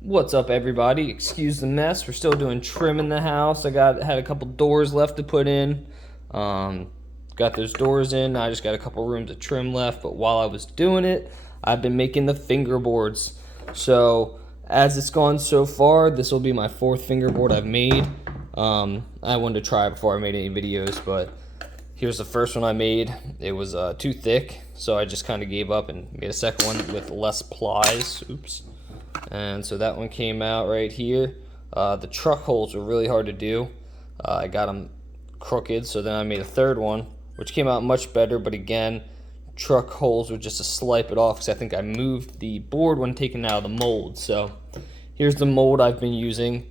What's up, everybody? Excuse the mess. We're still doing trim in the house. Had a couple doors left to put in. Got those doors in. I just got a couple rooms of trim left. But while I was doing it, I've been making the fingerboards. So as it's gone so far, this will be my fourth fingerboard I've made. I wanted to try it before I made any videos, but here's the first one I made. It was too thick, so I just kind of gave up and made a second one with less plies. Oops. And so that one came out right here. The truck holes were really hard to do. I got them crooked, so then I made a third one, which came out much better, but again, truck holes were just to slipe it off because I think I moved the board when taken out of the mold. So here's the mold I've been using.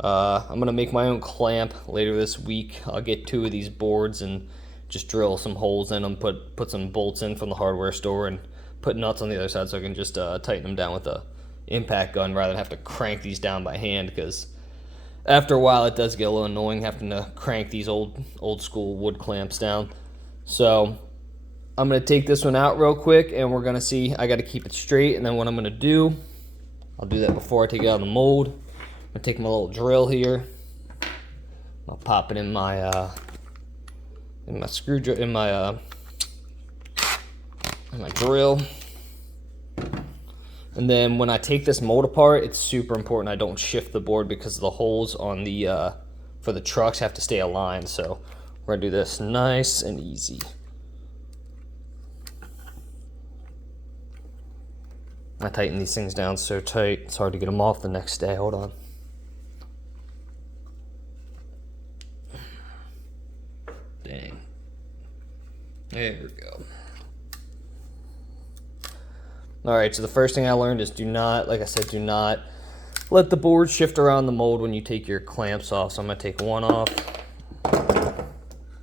I'm gonna make my own clamp later this week. I'll get 2 of these boards and just drill some holes in them, put some bolts in from the hardware store, and put nuts on the other side so I can just tighten them down with a impact gun rather than have to crank these down by hand, because after a while it does get a little annoying having to crank these old school wood clamps down. So I'm gonna take this one out real quick and we're gonna see. I got to keep it straight, and then what I'm gonna do, I'll do that before I take it out of the mold. I'm gonna take my little drill here. I'll pop it in my screwdriver, in my drill. And then when I take this mold apart, it's super important I don't shift the board because the holes on the for the trucks have to stay aligned. So we're gonna do this nice and easy. I tighten these things down so tight, it's hard to get them off the next day. Hold on. Dang. There we go. Alright, so the first thing I learned is do not let the board shift around the mold when you take your clamps off. So I'm going to take one off. What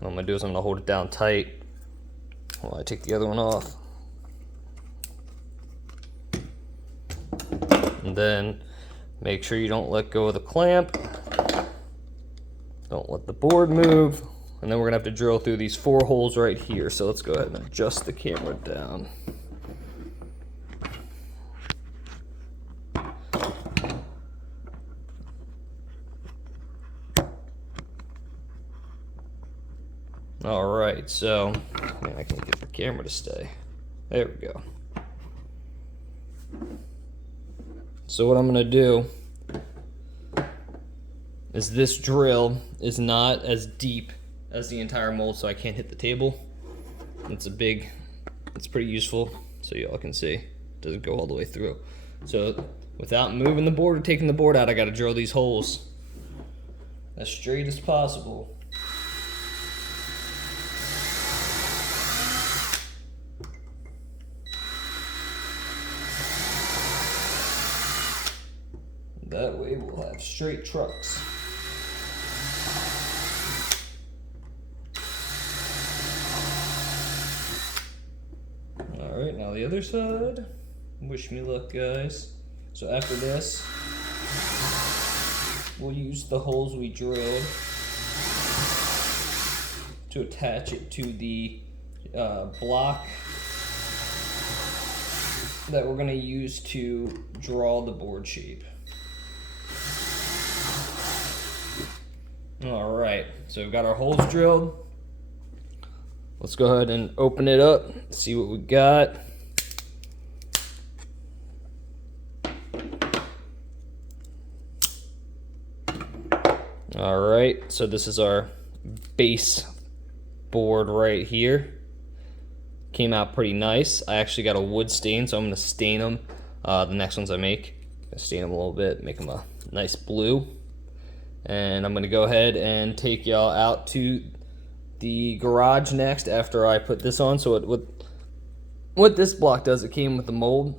I'm going to do is I'm going to hold it down tight while I take the other one off. And then make sure you don't let go of the clamp. Don't let the board move. And then we're going to have to drill through these 4 holes right here. So let's go ahead and adjust the camera down. Alright, so man, I can't get the camera to stay. There we go. So what I'm going to do is, this drill is not as deep as the entire mold, so I can't hit the table. It's pretty useful, so y'all can see. It doesn't go all the way through. So without moving the board or taking the board out, I got to drill these holes as straight as possible. That way we'll have straight trucks. Alright, now the other side. Wish me luck, guys. So after this, we'll use the holes we drilled to attach it to the block that we're going to use to draw the board shape. Alright, so we've got our holes drilled. Let's go ahead and open it up, see what we got. Alright, so this is our base board right here. Came out pretty nice. I actually got a wood stain, so I'm going to stain them. The next ones I make, I'm going to stain them a little bit, make them a nice blue. And I'm going to go ahead and take y'all out to the garage next after I put this on. So what this block does, it came with the mold,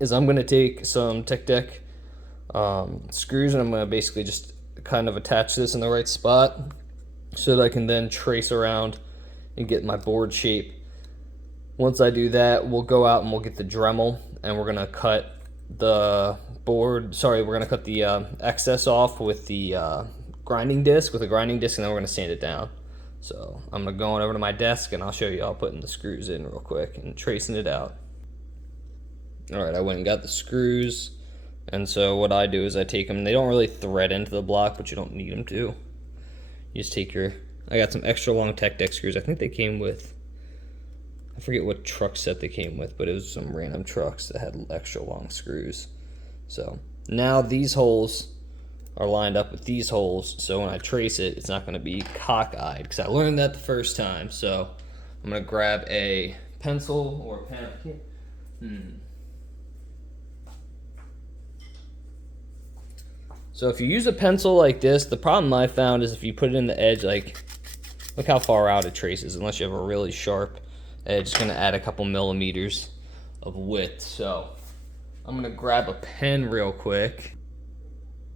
is I'm going to take some Tech Deck screws, and I'm going to basically just kind of attach this in the right spot so that I can then trace around and get my board shape. Once I do that, we'll go out and we'll get the Dremel, and we're going to cut the excess off with the grinding disc, and then we're going to sand it down. So I'm going to go on over to my desk and I'll show you all putting the screws in real quick and tracing it out. Alright, I went and got the screws, And so what I do is I take them, they don't really thread into the block, but you don't need them to. You just take your, I got some extra long Tech Deck screws. I think they came with, I forget what truck set they came with, but it was some random trucks that had extra long screws. So now these holes are lined up with these holes, so when I trace it, it's not going to be cockeyed, because I learned that the first time. So I'm going to grab a pencil or a pen. So if you use a pencil like this, the problem I found is if you put it in the edge, like, look how far out it traces. Unless you have a really sharp edge, it's going to add a couple millimeters of width. So I'm going to grab a pen real quick.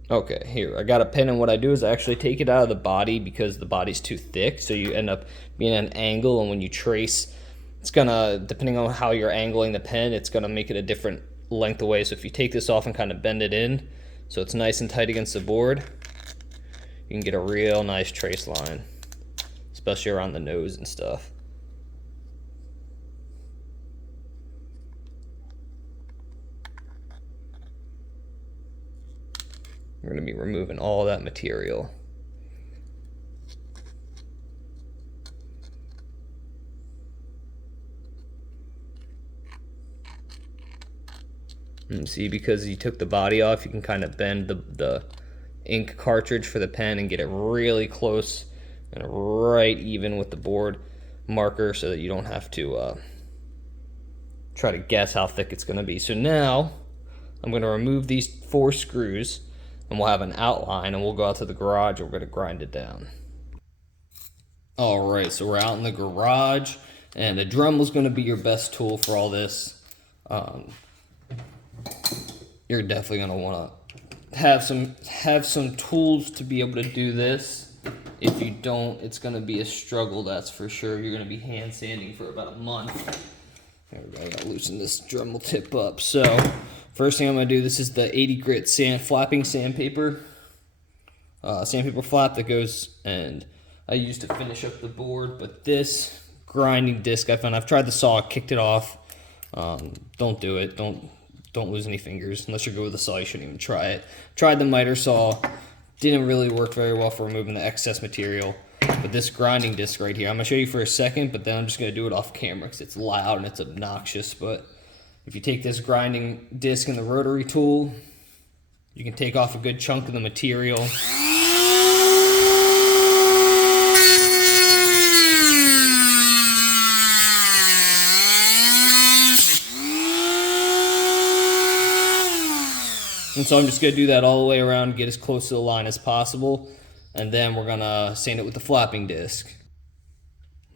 Okay, here, I got a pen, and what I do is I actually take it out of the body because the body's too thick, so you end up being at an angle, and when you trace, it's gonna, depending on how you're angling the pen, it's gonna make it a different length away. So if you take this off and kind of bend it in, so it's nice and tight against the board, you can get a real nice trace line, especially around the nose and stuff. We're going to be removing all that material. And see, because you took the body off, you can kind of bend the ink cartridge for the pen and get it really close and right even with the board marker, so that you don't have to try to guess how thick it's going to be. So now I'm going to remove these 4 screws, and we'll have an outline, and we'll go out to the garage and we're going to grind it down. Alright, so we're out in the garage, and a Dremel is going to be your best tool for all this. You're definitely going to want to have some tools to be able to do this. If you don't, it's going to be a struggle, that's for sure. You're going to be hand sanding for about a month. There we go, I gotta loosen this Dremel tip up. So, first thing I'm gonna do, this is the 80 grit flapping sandpaper. Sandpaper flap that goes, and I use to finish up the board. But this grinding disc I found, I've tried the saw, kicked it off. Don't do it, don't lose any fingers. Unless you're good with a saw, you shouldn't even try it. Tried the miter saw, didn't really work very well for removing the excess material. But this grinding disc right here, I'm going to show you for a second, but then I'm just going to do it off camera because it's loud and it's obnoxious. But if you take this grinding disc and the rotary tool, you can take off a good chunk of the material. And so I'm just going to do that all the way around, get as close to the line as possible. And then we're gonna sand it with the flapping disc.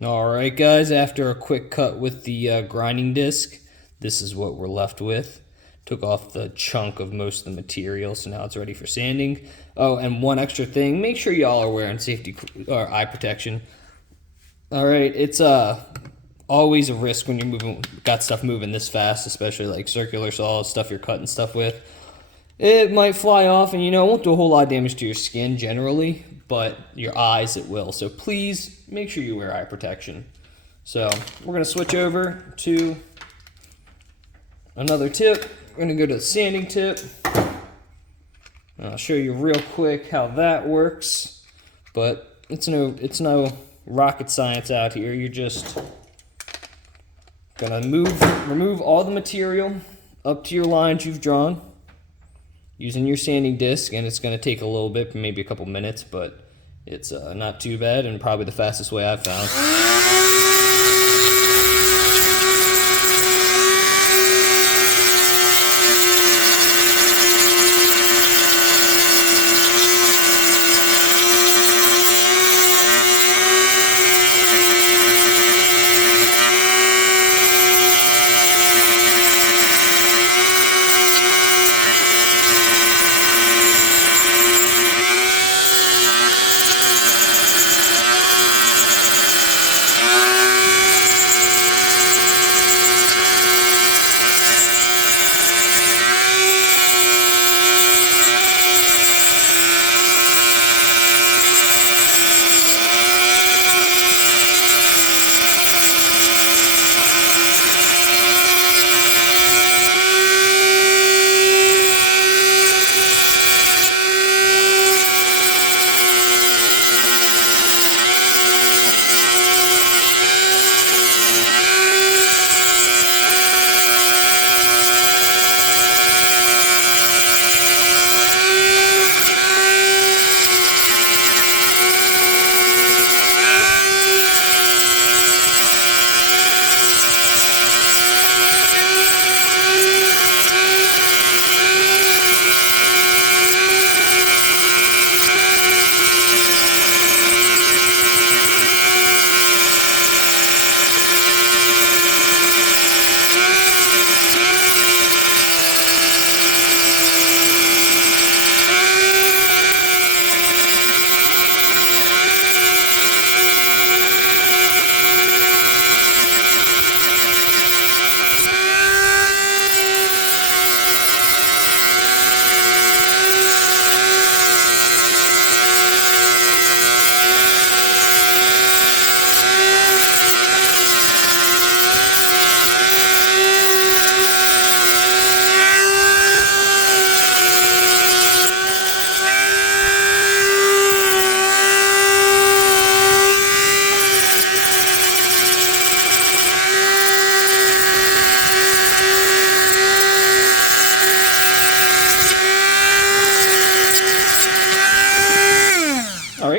Alright guys, after a quick cut with the grinding disc, this is what we're left with. Took off the chunk of most of the material, so now it's ready for sanding. Oh, and one extra thing, make sure y'all are wearing safety or eye protection. Alright, it's always a risk when you're got stuff moving this fast, especially like circular saws, stuff you're cutting stuff with. It might fly off, and it won't do a whole lot of damage to your skin generally, but your eyes it will. So please make sure you wear eye protection. So we're going to switch over to another tip. We're going to go to the sanding tip. And I'll show you real quick how that works, but it's no rocket science out here. You're just going to remove all the material up to your lines you've drawn using your sanding disc, and it's going to take a little bit, maybe a couple minutes, but it's not too bad, and probably the fastest way I've found.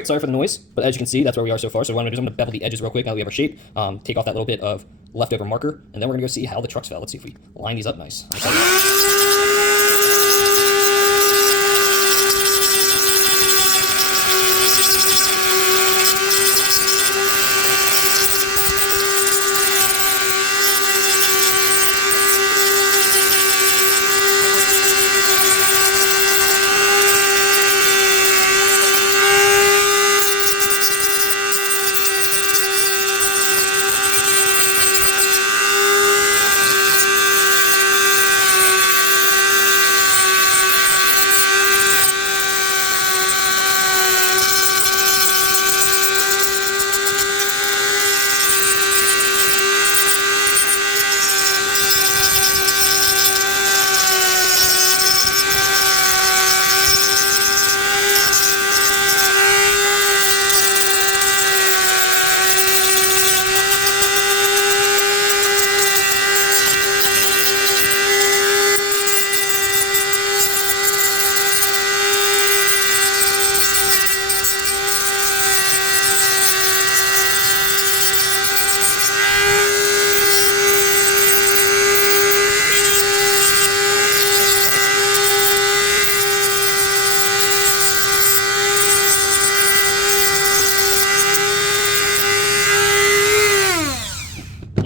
Alright, sorry for the noise, but as you can see, that's where we are so far. So what I'm going to do is I'm going to bevel the edges real quick now that we have our shape, take off that little bit of leftover marker, and then we're going to go see how the trucks fell. Let's see if we line these up nice.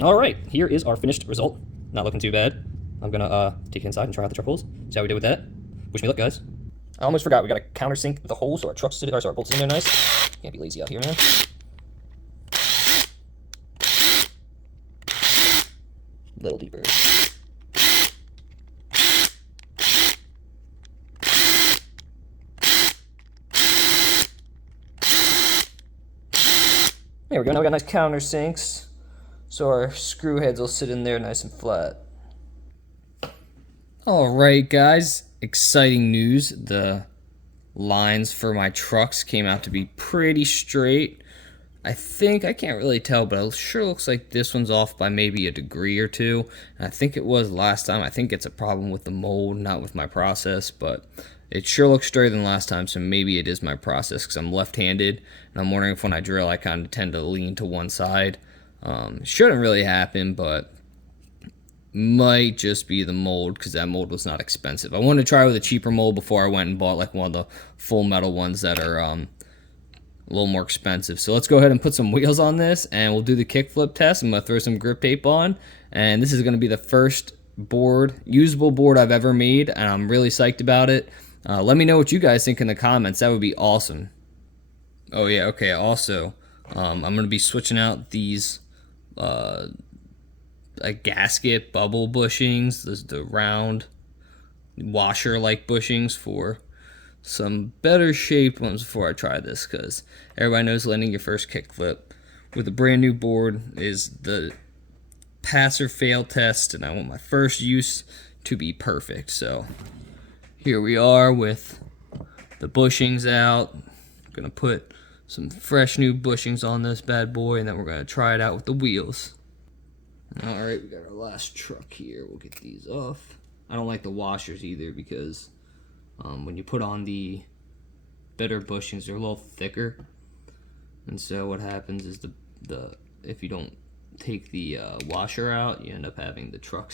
Alright, here is our finished result. Not looking too bad. I'm gonna take it inside and try out the truck holes. See how we did with that. Wish me luck, guys. I almost forgot, we gotta countersink the holes so our trucks sit, or so our bolts in there nice. Can't be lazy out here, man. A little deeper. There we go, now we got nice countersinks. So our screw heads will sit in there nice and flat. Alright guys, exciting news. The lines for my trucks came out to be pretty straight. I can't really tell, but it sure looks like this one's off by maybe a degree or two. And I think it was last time. I think it's a problem with the mold, not with my process, but it sure looks straighter than last time, so maybe it is my process because I'm left-handed. And I'm wondering if when I drill, I kind of tend to lean to one side. Shouldn't really happen, but might just be the mold because that mold was not expensive. I wanted to try with a cheaper mold before I went and bought like one of the full metal ones that are a little more expensive. So let's go ahead and put some wheels on this and we'll do the kickflip test. I'm going to throw some grip tape on, and this is going to be the first usable board I've ever made, and I'm really psyched about it. Let me know what you guys think in the comments. That would be awesome. Oh yeah, okay, also I'm going to be switching out these gasket bubble bushings, the round washer like bushings, for some better shaped ones before I try this, because everybody knows landing your first kickflip with a brand new board is the pass or fail test, and I want my first use to be perfect. So here we are with the bushings out. I'm gonna put some fresh new bushings on this bad boy, and then we're gonna try it out with the wheels. Alright, we got our last truck here. We'll get these off. I don't like the washers either because when you put on the better bushings, they're a little thicker, and so what happens is if you don't take the washer out, you end up having the truck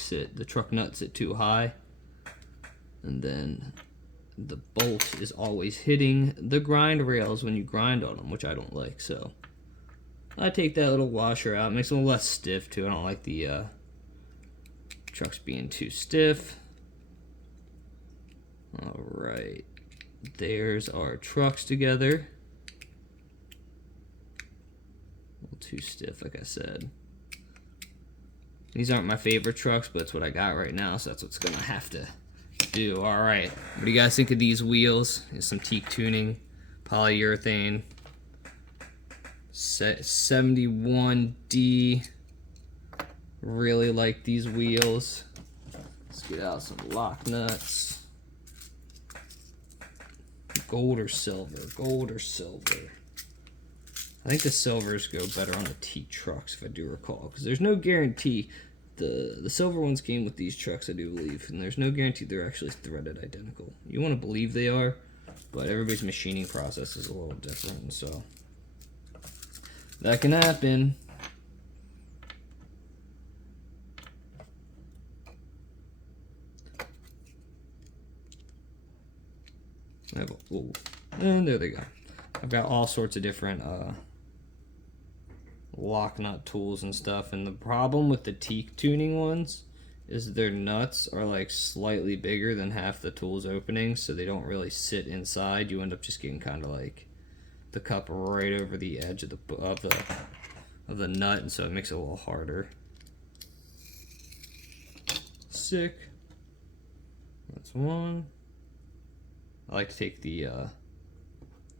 nut sit too high, and then the bolt is always hitting the grind rails when you grind on them, which I don't like. So I take that little washer out. It makes them a little less stiff too. I don't like the trucks being too stiff. Alright, there's our trucks together. A little too stiff, like I said. These aren't my favorite trucks, but it's what I got right now, so that's what's gonna have to do. Alright, what do you guys think of these wheels? Here's some teak tuning, polyurethane, 71D. Really like these wheels. Let's get out some lock nuts. Gold or silver? Gold or silver? I think the silvers go better on the teak trucks, if I do recall, because there's no guarantee. The silver ones came with these trucks, I do believe, and there's no guarantee they're actually threaded identical. You want to believe they are, but everybody's machining process is a little different, so that can happen. And there they go. I've got all sorts of different lock nut tools and stuff, and the problem with the teak tuning ones is their nuts are like slightly bigger than half the tool's openings, so they don't really sit inside. You end up just getting kind of like the cup right over the edge of the nut, and so it makes it a little harder. Sick. That's one. I like to take the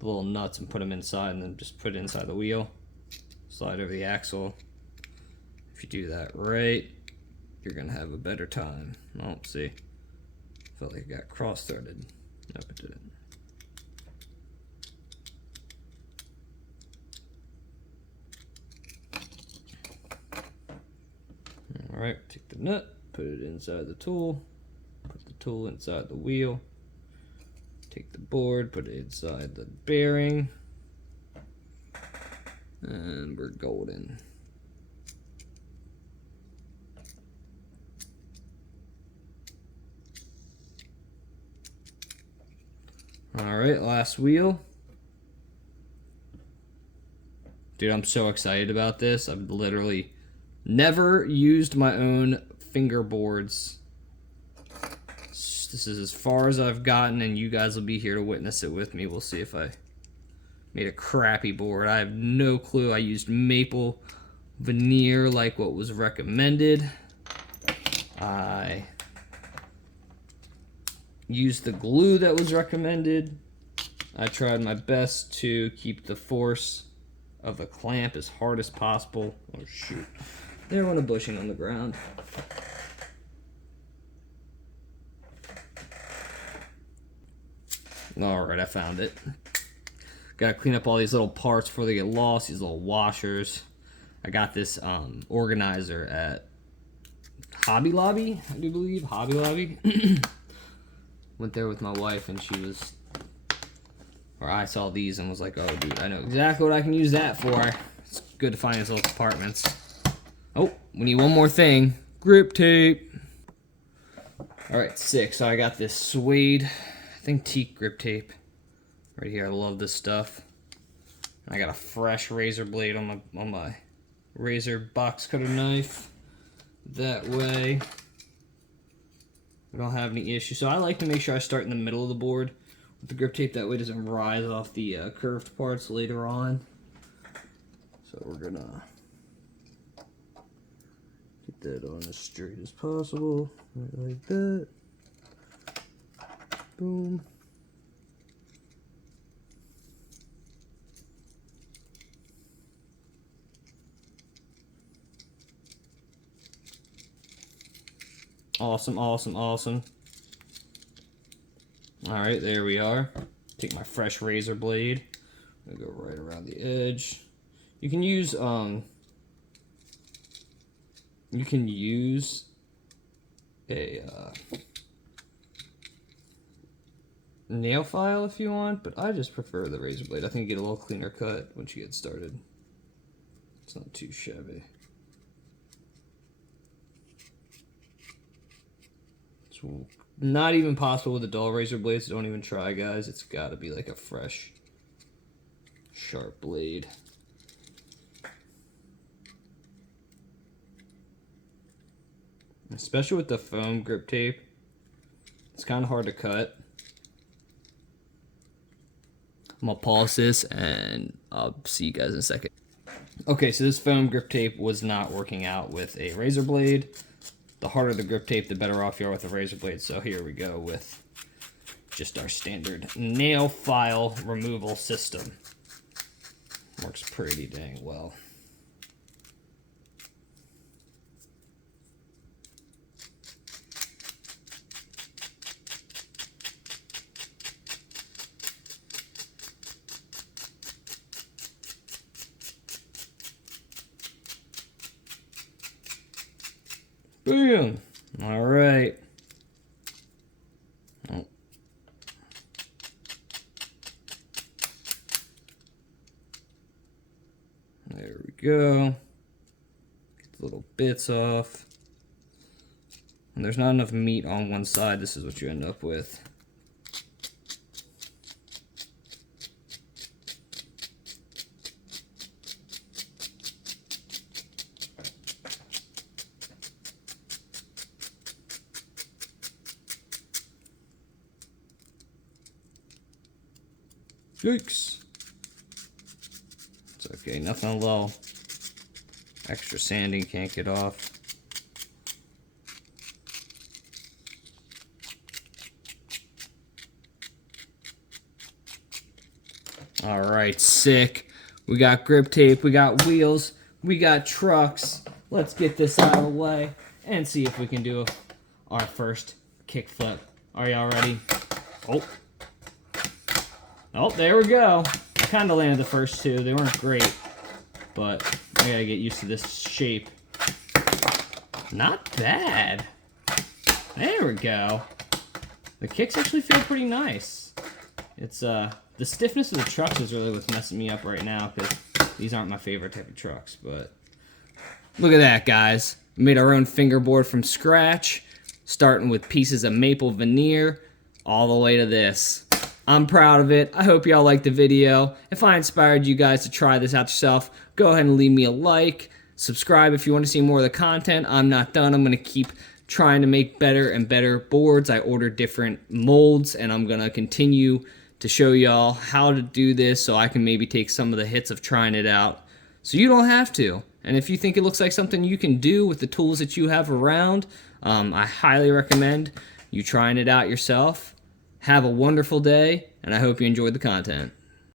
little nuts and put them inside, and then just put it inside the wheel. Slide over the axle. If you do that right, you're gonna have a better time. Oh, see, felt like it got cross-threaded. Nope, it didn't. All right, take the nut, put it inside the tool, put the tool inside the wheel, take the board, put it inside the bearing, and we're golden. All right, last wheel. Dude, I'm so excited about this. I've literally never used my own fingerboards. This is as far as I've gotten, and you guys will be here to witness it with me. We'll see if I made a crappy board. I have no clue. I used maple veneer like what was recommended. I used the glue that was recommended. I tried my best to keep the force of the clamp as hard as possible. Oh shoot. There went a bushing on the ground. Alright, I found it. Gotta clean up all these little parts before they get lost, these little washers. I got this organizer at Hobby Lobby, I do believe. Hobby Lobby. Went there with my wife, and she was, or I saw these and was like, oh dude, I know exactly what I can use that for. It's good to find these little compartments. Oh, we need one more thing. Grip tape. Alright, sick. So I got this suede, I think teak grip tape right here. I love this stuff. I got a fresh razor blade on my razor box cutter knife. That way I don't have any issues. So I like to make sure I start in the middle of the board with the grip tape. That way it doesn't rise off the curved parts later on. So we're gonna get that on as straight as possible. Right like that. Boom. Awesome, awesome, awesome. Alright, there we are. Take my fresh razor blade. I'm gonna go right around the edge. You can use a nail file if you want, but I just prefer the razor blade. I think you get a little cleaner cut once you get started. It's not too shabby. It's not even possible with the dull razor blades. Don't even try, guys. It's got to be like a fresh, sharp blade. Especially with the foam grip tape, it's kind of hard to cut. I'm gonna pause this and I'll see you guys in a second. Okay, so this foam grip tape was not working out with a razor blade. The harder the grip tape, the better off you are with a razor blade. So here we go with just our standard nail file removal system. Works pretty dang well. Boom. All right. Oh. go. Get the little bits off. And there's not enough meat on one side. This is what you end up with. Yikes. It's okay, nothing a little extra sanding can't get off. Alright, sick. We got grip tape, we got wheels, we got trucks. Let's get this out of the way and see if we can do our first kickflip. Are y'all ready? Oh, there we go. I kind of landed the first two. They weren't great, but I gotta get used to this shape. Not bad. There we go. The kicks actually feel pretty nice. It's the stiffness of the trucks is really what's messing me up right now, because these aren't my favorite type of trucks. But look at that, guys. We made our own fingerboard from scratch, starting with pieces of maple veneer all the way to this. I'm proud of it. I hope y'all liked the video. If I inspired you guys to try this out yourself, go ahead and leave me a like. Subscribe if you want to see more of the content. I'm not done. I'm going to keep trying to make better and better boards. I ordered different molds, and I'm going to continue to show y'all how to do this so I can maybe take some of the hits of trying it out so you don't have to. And if you think it looks like something you can do with the tools that you have around, I highly recommend you trying it out yourself. Have a wonderful day, and I hope you enjoyed the content.